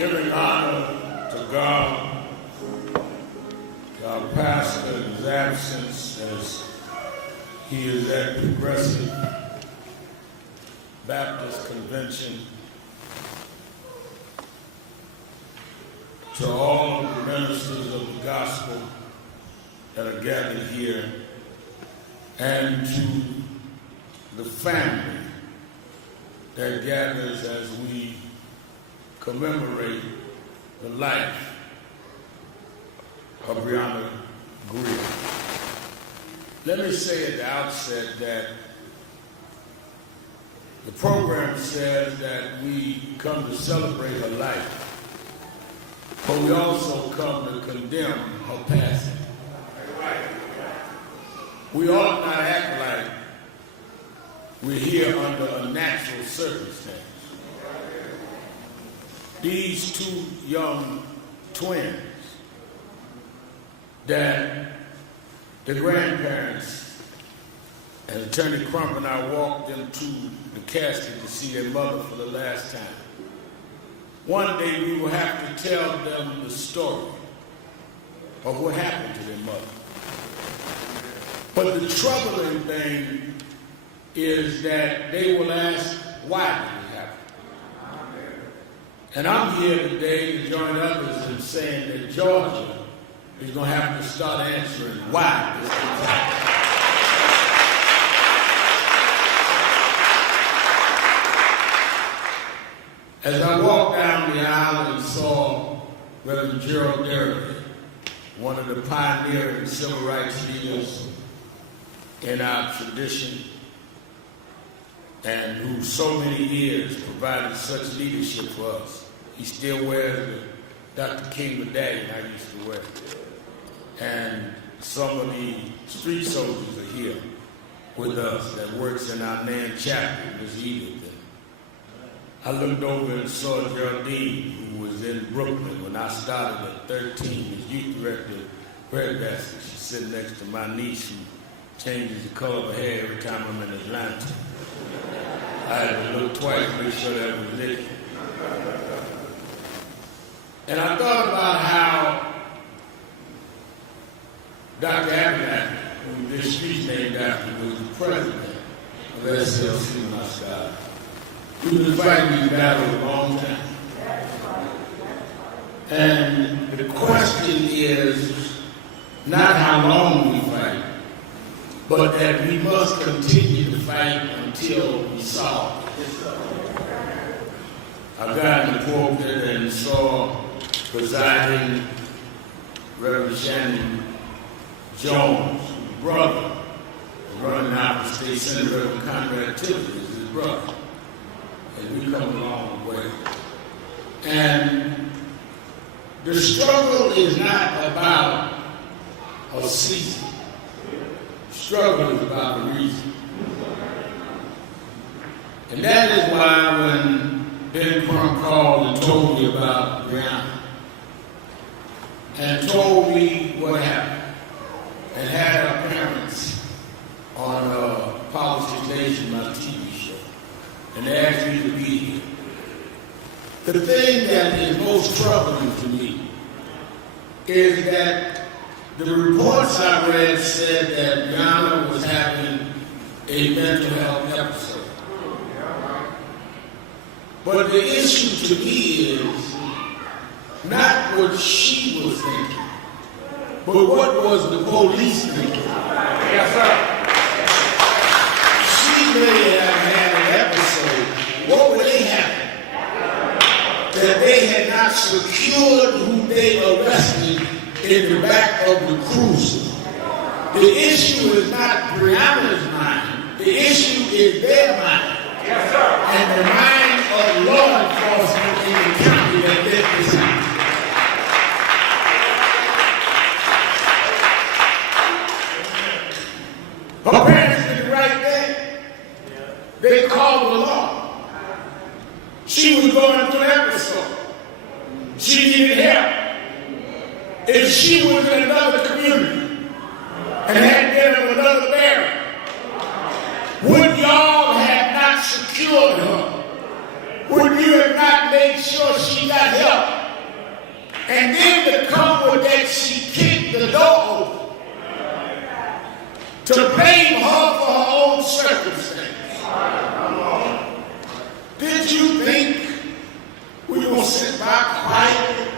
Giving honor to God, to our pastor in his absence as he is at Progressive Baptist Convention, to all of the ministers of the gospel that are gathered here, and to the family that gathers as we commemorate the life of Brianna Grier. Let me say at the outset that the program says that we come to celebrate her life, but we also come to condemn her passing. We ought not act like we're here under a natural circumstance. These two young twins that the grandparents and Attorney Crump and I walked them to the casket to see their mother for the last time. One day we will have to tell them the story of what happened to their mother. But the troubling thing is that they will ask, why did it happen? And I'm here today to join others in saying that Georgia is going to have to start answering why this thing happened. As I walked down the aisle and saw Reverend Gerald Derry, one of the pioneering civil rights leaders in our tradition, and who so many years provided such leadership for us. He still wears the Dr. King medallion I used to wear. And some of the street soldiers are here with us that works in our main chapter, Ms. Edith. I looked over and saw Geraldine, who was in Brooklyn when I started at 13 as youth director of Breadbasket. She's sitting next to my niece, who changes the color of her hair every time I'm in Atlanta. I had to look twice to make sure that was lit. And I thought about how Dr. Abernathy, who this street's named after, was the president of SLC when I started. We've been fighting these battles a long time. And the question is not how long we fight, but that we must continue to fight until we solve it. I got in the pulpit and saw presiding Reverend Shannon Jones, his brother, running out for state senator. Reverend Conrad Tiffany is his brother. And we come a long way. And the struggle is not about a season. Struggle is about the reason. And that is why when Ben Crump called and told me about Brianna and told me what happened and had her parents on Politics Nation, my TV show, and they asked me to be here. The thing that is most troubling to me is that the reports I read said that Brianna was having a mental health episode. But the issue to me is not what she was thinking, but what was the police thinking? Yes, sir. She may have had an episode. What were they having? That they had not secured who they arrested in the back of the cruiser. The issue is not Brianna's mind. The issue is their mind. Yes, sir. And the mind of law enforcement in the county that did this happen. Her parents did the right thing. They called the law. She was going through an episode. She needed help. If she was in another community and had been of another parent, would y'all have not secured her? Would you have not made sure she got help? And then to come with that, she kicked the door open. To blame her for her own circumstance. Did you think we were going to sit by quietly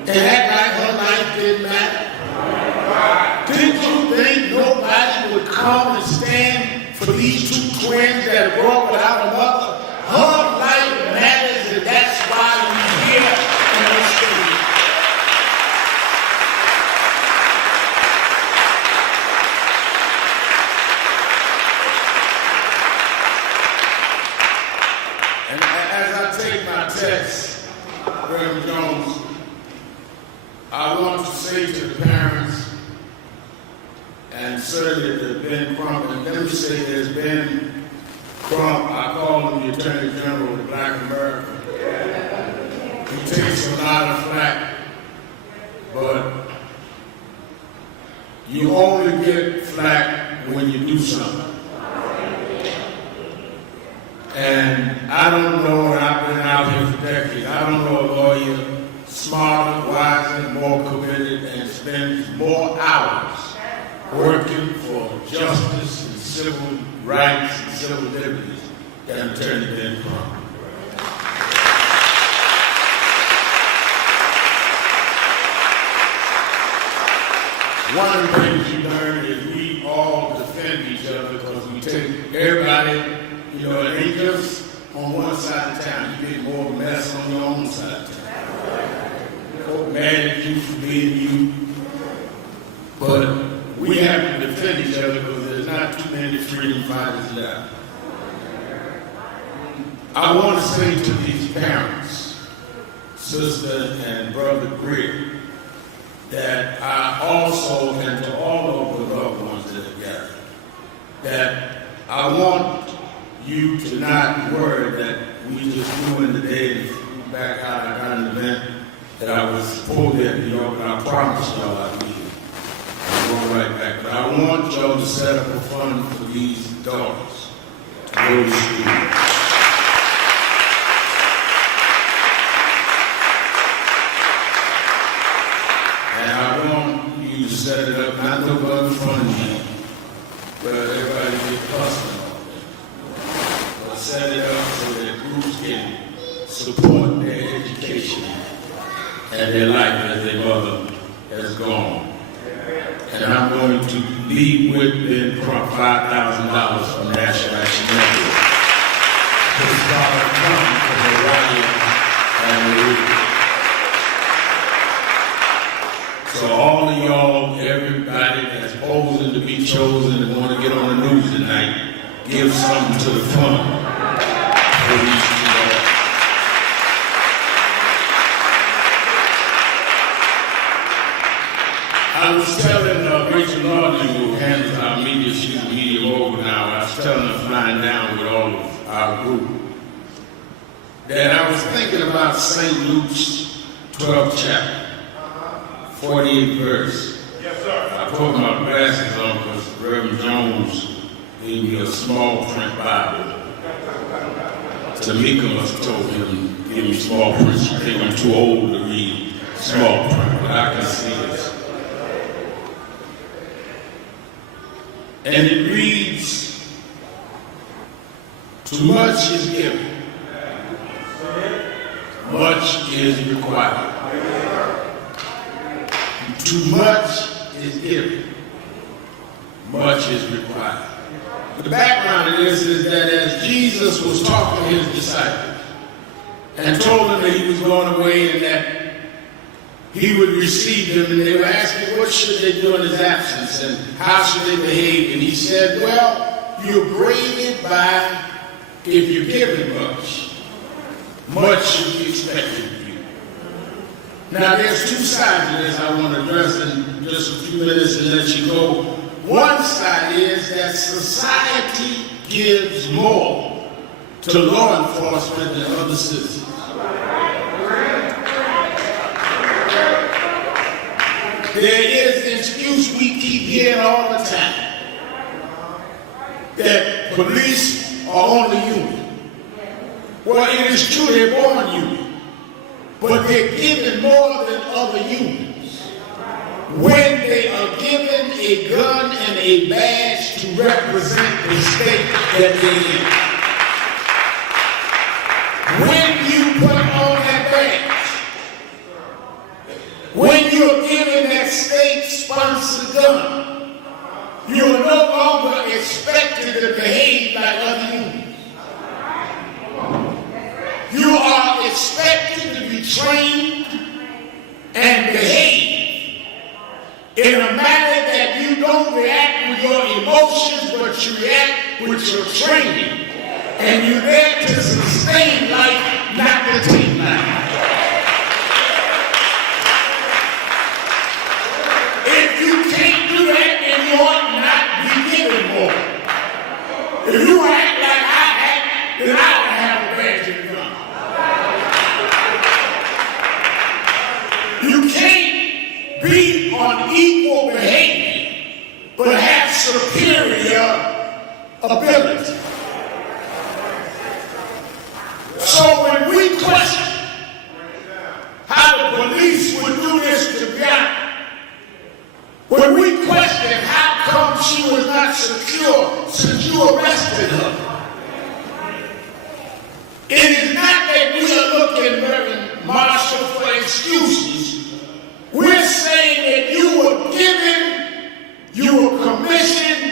and act like her life didn't matter? Did you think nobody would come and stand for these two twins that are born without a mother? Her life matters, and that's why we're here in this city. And as I take my text, Reverend Jones, I want to say to the parents, and certainly there's been Crump, and let me say there's been Crump, I call him the Attorney General of Black America. He takes a lot of flack, but you only get flack when you do something. And I don't know, and I've been out here for decades, I don't know a lawyer smarter, wiser, more committed, and spends more hours working for justice and civil rights and civil liberties than Attorney Ben Crump. One of the things you learn is we all defend each other because we take everybody, you know, it ain't just on one side of town. You get more mess on your own side of town. Folk mad at you for being you. But we have to defend each other because there's not too many freedom fighters left. I want to say to these parents, Sister and Brother Grier, that I also, and to all of the loved ones that are gathered, that I want you to not worry that we just ruined the day and back out. I got an event that I was supposed to at New York, and I promised y'all I'd be here. I'm going right back. But I want y'all to set up a fund for these daughters to go to school. And I want you to set it up, not no other funding, but everybody get custom on it. But set it up so that groups can support their education and their life as their mother has gone. And I'm going to leave with Ben Crump $5,000 from National Action Network. His father Crump for the riot and the week. So all of y'all, everybody that's posing to be chosen and want to get on the news tonight, give something to the fund for these people. I was telling Rachel Norton, who handles our media, she's the media mogul now, I was telling her flying down with all of our group, that I was thinking about St. Luke's 12th chapter, 48th verse. Yes, sir. I put my glasses on because Reverend Jones gave me a small print Bible. Tamika must have told him to give me small print. She think I'm too old to read small print, but I can see this. And it reads, too much is given, much is required. Too much is given, much is required. The background of this is that as Jesus was talking to his disciples and told them that he was going away and that he would receive them, and they were asking what should they do in his absence and how should they behave, and he said, well, you're graded by if you're given much, much should be expected of you. Now there's two sides to this I want to address in just a few minutes and let you go. One side is that society gives more to law enforcement than other citizens. There is an excuse we keep hearing all the time, that police are only human. Well, it is true they're born human, but they're given more than other unions when they are given a gun and a badge to represent the state that they're in. When you put on that badge, when you're given that state-sponsored gun, you are no longer expected to behave like other unions. You are expected to be trained and behave in a manner that you don't react with your emotions, but you react with your training. And you're there to sustain life, not to take life. If you can't do that, then you ought not be given more. If you act like I act, then I don't have a badge in the gun. You can't be on equal behavior, but have superior ability. So when we question how the police would do this to Brianna, when we question how come she was not secure since you arrested her, it is not that we are looking, Reverend Marshall, for excuses. We're saying that you were given, you were commissioned,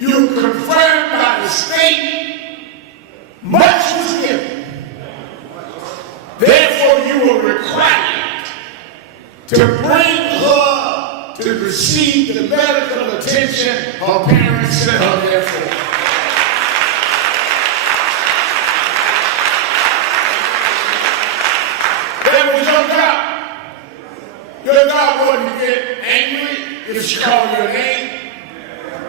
you were confirmed by the state, much was given. Therefore, you were required to bring her to receive the medical attention her parents sent her there for. That was your job. Your job wasn't to get angry if she called your name.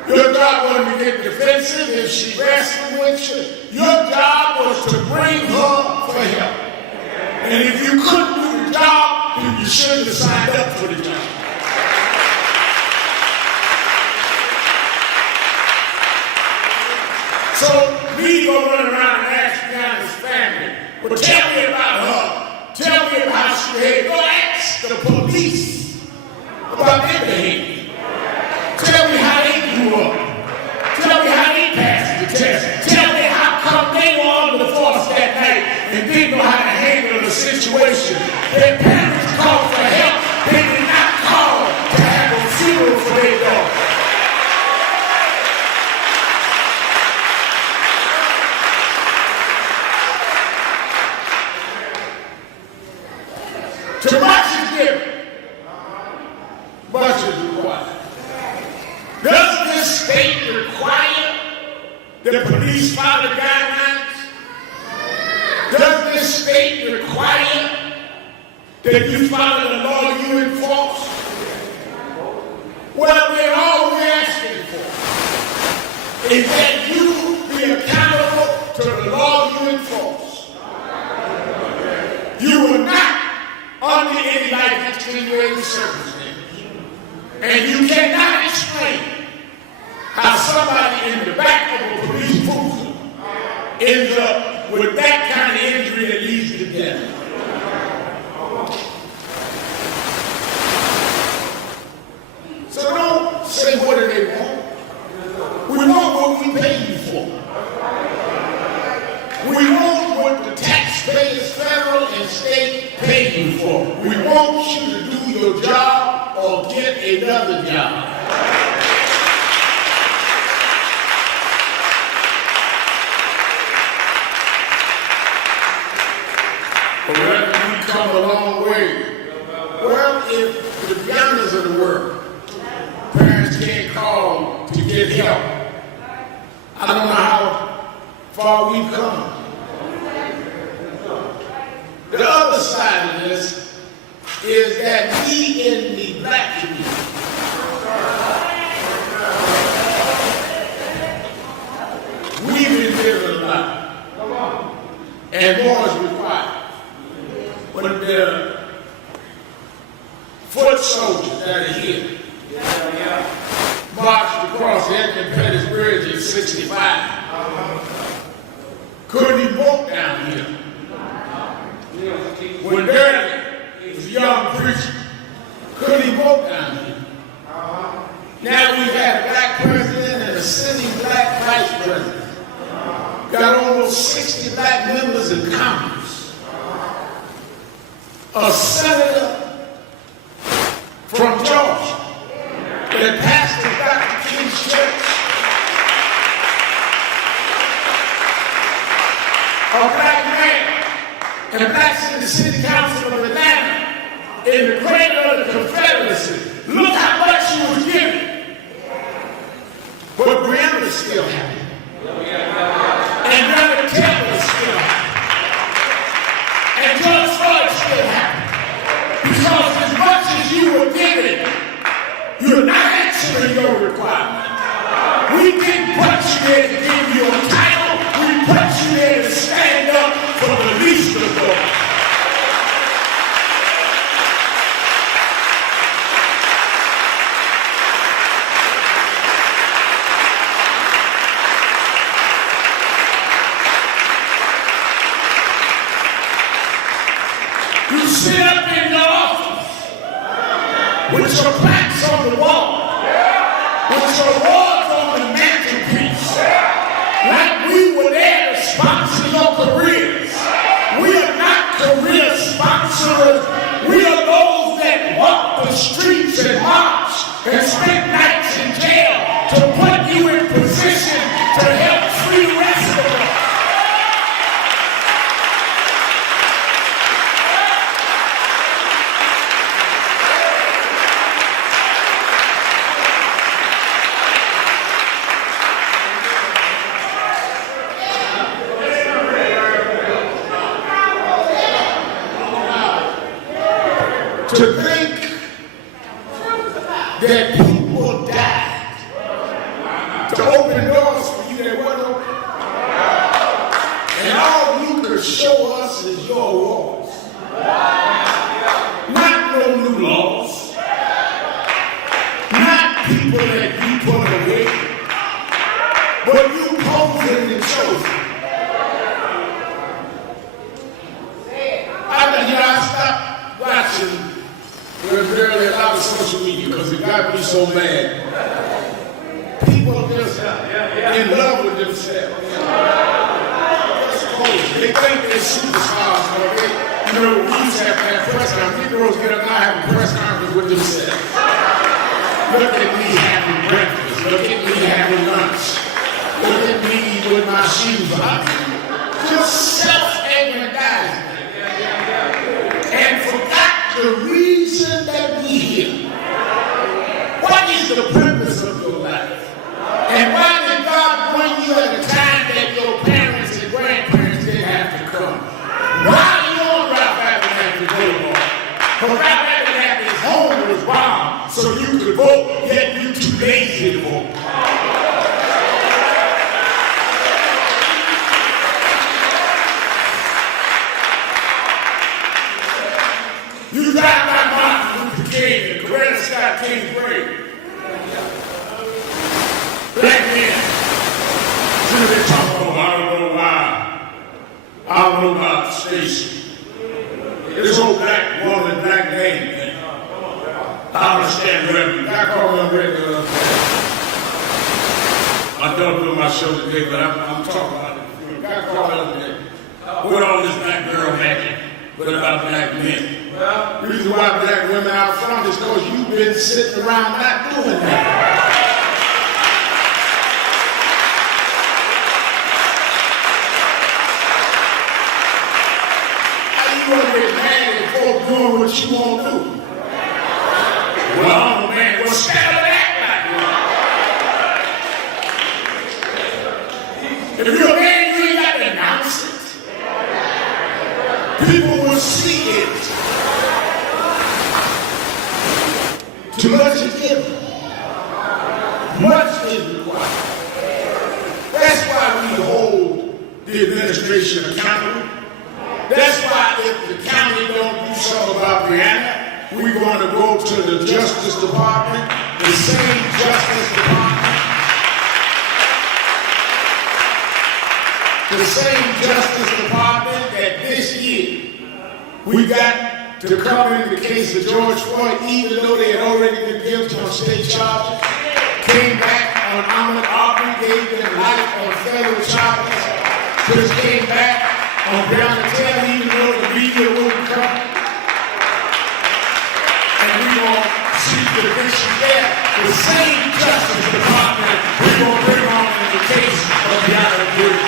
Your job wasn't to get defensive if she wrestled with you. Your job was to bring her for help. And if you couldn't do the job, then you shouldn't have signed up for the job. So me go run around and ask Brianna's family, but tell me about her. Tell me about how she behaved. Go ask the police about their behavior. Tell me how they grew up. Tell me how they passed the test. Tell me how come they were on the force that night and didn't know how to handle the situation. Their parents called for help. They did not call to have a funeral for their daughter. Too much is given. Much is required. Does this state require the police follow the guidelines? Does this state require that you follow the law you enforce? Well, then all we're asking for is that you be accountable to the law you enforce. You will not under any life extenuating circumstances. And you cannot explain how somebody in the back of a police cruiser ends up with that kind of injury that leads to death. So don't say what do they want. We want what we pay you for. We want what the taxpayers, federal and state, pay you for. We want you to do your job or get another job. But we've come a long way. Well, if the Briannas of the world, parents can't call to get help, I don't know how far we've come. The other side of this is that we in the black community we've been given a lot. And more is required. When the foot soldiers that are here marched across the Edmund Pettus Bridge in '65, couldn't even walk down here. When Dirty young preacher. Couldn't he vote down here? Now we have a black president and a sitting black vice president. Got almost 60 black members of Congress. A senator from Georgia that passed Dr. King's church. A black man and blacks in the city council of Atlanta in the cradle of the Confederacy. Look how much he was given. But Brianna is still happy. And Reverend Taylor is still happy. And Judge Floyd is still happy. Because as much as you were given, you're not answering your requirement. We didn't put you there to give you a title. We put you there to stand up for the least of us. You sit up in the office with your plaques on the wall, with your awards on the mantelpiece, like we were there to sponsor your careers. We are not career sponsors. We are those that walk the streets and march and spend nights in jail to put you in position to help free the rest of us. To think that people died to open doors for you that weren't open, and all you could show us is your awards, not no new laws, not people that you put away, but you posing and chosen. I stopped watching. There's barely a lot of social media because it got me so mad. People are just in love with themselves. They think they're superstars. You know, we used to have press conferences. Negroes get up now having press conferences with themselves. Look at me having breakfast. Look at me having lunch. Look at me with my shoes on. Just self-aggrandizing. And forgot the reason that we here. What is the purpose of your life? And why did God bring you at a time that your parents and grandparents didn't have to come? Why are you on Ralph Abernathy Boulevard? Because Ralph Abernathy's home was bombed so you could vote, yet you too lazy to vote. You drive by Martin Luther King and Coretta Scott King's grave. Black men, they talk about, I don't know why. I don't know about the station. This old black woman, black name. I understand Reverend. I call him Reverend. I don't do my show today, but I'm talking about it. I call him today. What all this black girl hacking? What about black men? The reason why black women out front is because you've been sitting around not doing that. How you want to get mad at folks doing what you want to do? Well, I'm a man. Well, stand and act like it. If you're a man, you ain't got to announce it. People will see it. Too much is given. Much is required. That's why we hold the administration accountable. That's why if the county don't do something about Brianna, we're going to go to the Justice Department, the same Justice Department, the same Justice Department that this year we got to come in the case of George Floyd, even though they had already been guilty on state charges, came back on Ahmaud Arbery, gave them life on federal charges, just came back on Brianna Grier, even though the media wouldn't come. And we're going to see the victory there. The same Justice Department we're going to bring on in the case of Brianna Grier.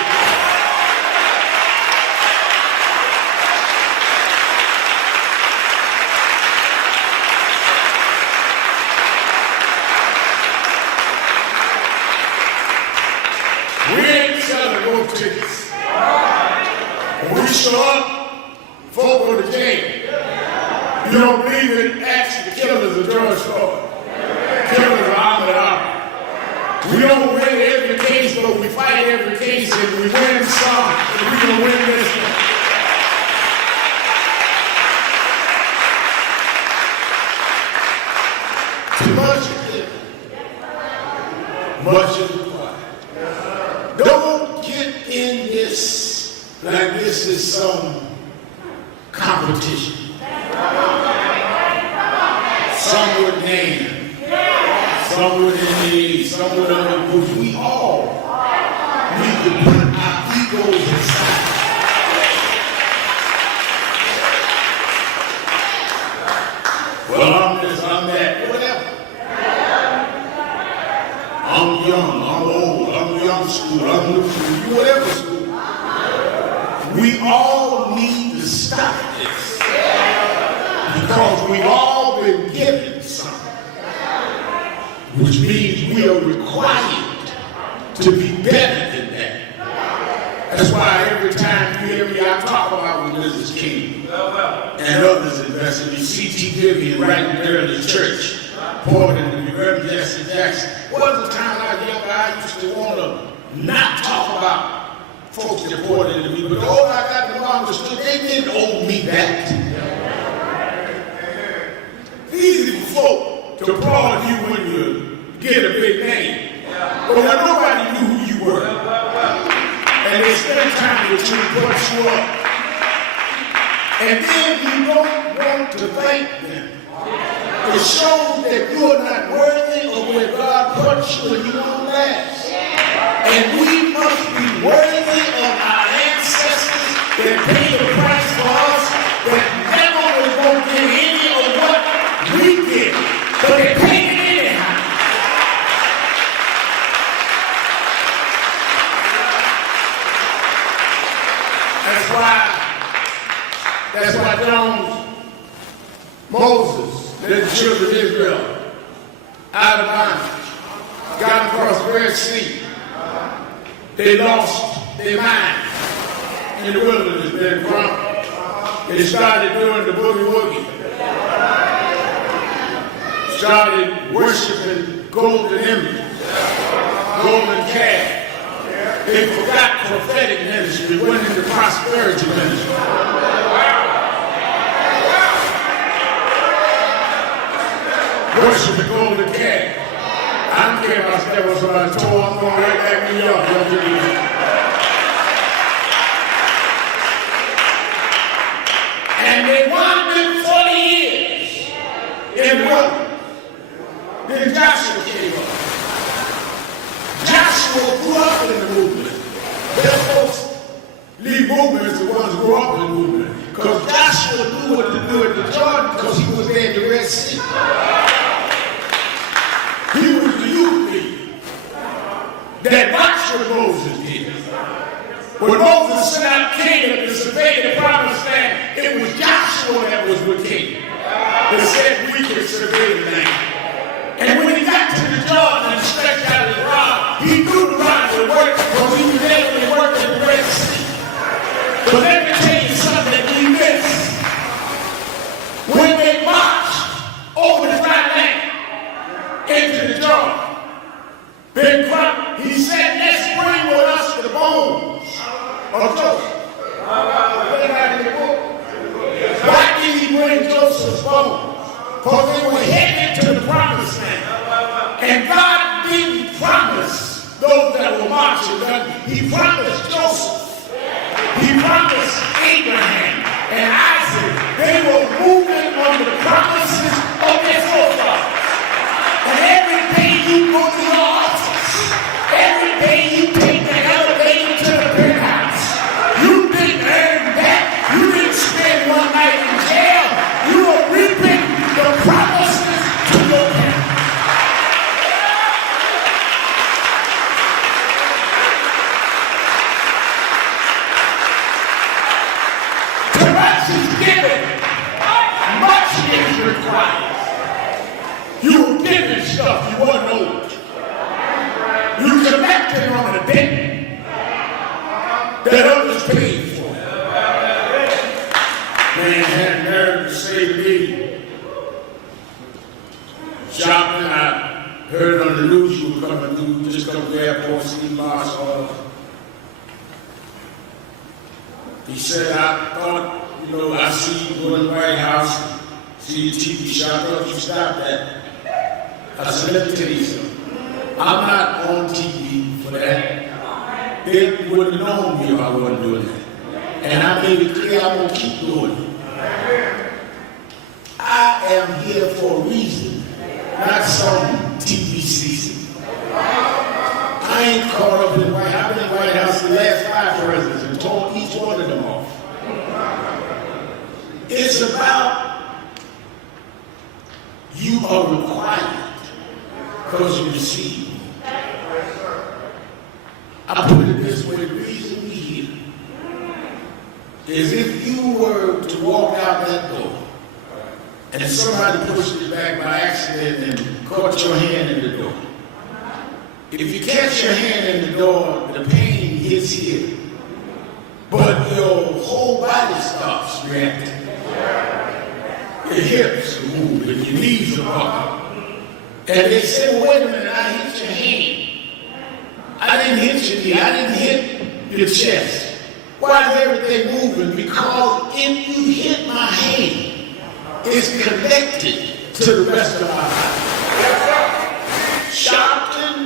Tickets. When we show up, folk go to jail. You don't believe in actually the killers of George Floyd, killers of Ahmaud Arbery. We don't win every case, but we fight every case, and we win some, and we're going to win this one. Too much is given. Much is required. Don't get in this like this is some competition. Some would name, some would indeed, some would but we all need to put our egos aside. Well, I'm this, I'm that, whatever. I'm young, I'm old, I'm young school, I'm new school, whatever school. We all need to stop this because we've all been given something, which means we are required to be better than that. That's why every time you hear me, I talk about religious king and others invested in C.T. Vivian right there in the church. Portland and Reverend Jesse Jackson. One of the times I was younger, I used to want to not talk about folks that poured into me, but the older I got, the more I understood they didn't owe me that. It's easy for folk to applaud you when you get a big name, but when nobody knew who you were, and they spend time with you and put you up, and then you don't want to thank them. It shows that you are not worthy of where God put you and you won't last. And we must be worthy of our ancestors that paid the price for us, that never was going to get any of what we get, but they paid it anyhow. That's why Moses led the children of Israel out of bondage, got across the Red Sea. They lost their mind in the wilderness, then drunk. They started doing the boogie woogie. Started worshiping golden images, golden calf. They forgot prophetic ministry, went into prosperity ministry. Worshiping golden calf. I don't care about that was what I told. I'm going right back to New York. And they wandered 40 years in wilderness. Then Joshua came up. Joshua grew up in the movement. Their folks leave movements the ones who grew up in the movement. Because Joshua knew what to do at the Jordan because he was there in the Red Sea. He was the youth leader that watched what Moses did. When Moses sent out Caleb to survey the promised land, it was Joshua that was with Caleb. They said we can survey the land. And when he got to the Jordan and stretched out his rod, he knew the rod would work because he was able to work in the Red Sea. But let me tell you something that we missed. When they marched over the dry land into the Jordan, he said, let's bring with us the bones of Joseph. Why did he bring Joseph's bones? Because they were headed to the promised land. And God didn't promise those that were marching. He promised Joseph. He promised Abraham and Isaac. They were moving requires. You were given stuff you wasn't owed. You collected on a debt that others paid for. Man had nerve to say to me, Sharpton, I heard on the news you were coming through, just come to the airport, see Marshall. He said, I thought, I see you go in the White House, see the TV shop, I thought you stopped that. I said, let me tell you something. I'm not on TV for that. They wouldn't have known me if I wasn't doing that. And I made it clear I'm going to keep doing it. I am here for a reason, not some TV season. I ain't caught up in the White House. I've been in the White House the last 5 presidents and told each one of them off. It's about you are required because you receive. I put it this way, the reason we here is if you were to walk out that door and somebody pushed it back by accident and caught your hand in the door. If you catch your hand in the door, the pain hits here, but your whole body stops reacting. Your hips move and your knees are buckled. And they say, well, wait a minute, I hit your hand. I didn't hit your knee, I didn't hit your chest. Why is everything moving? Because if you hit my hand, it's connected to the rest of my body. Sharpton,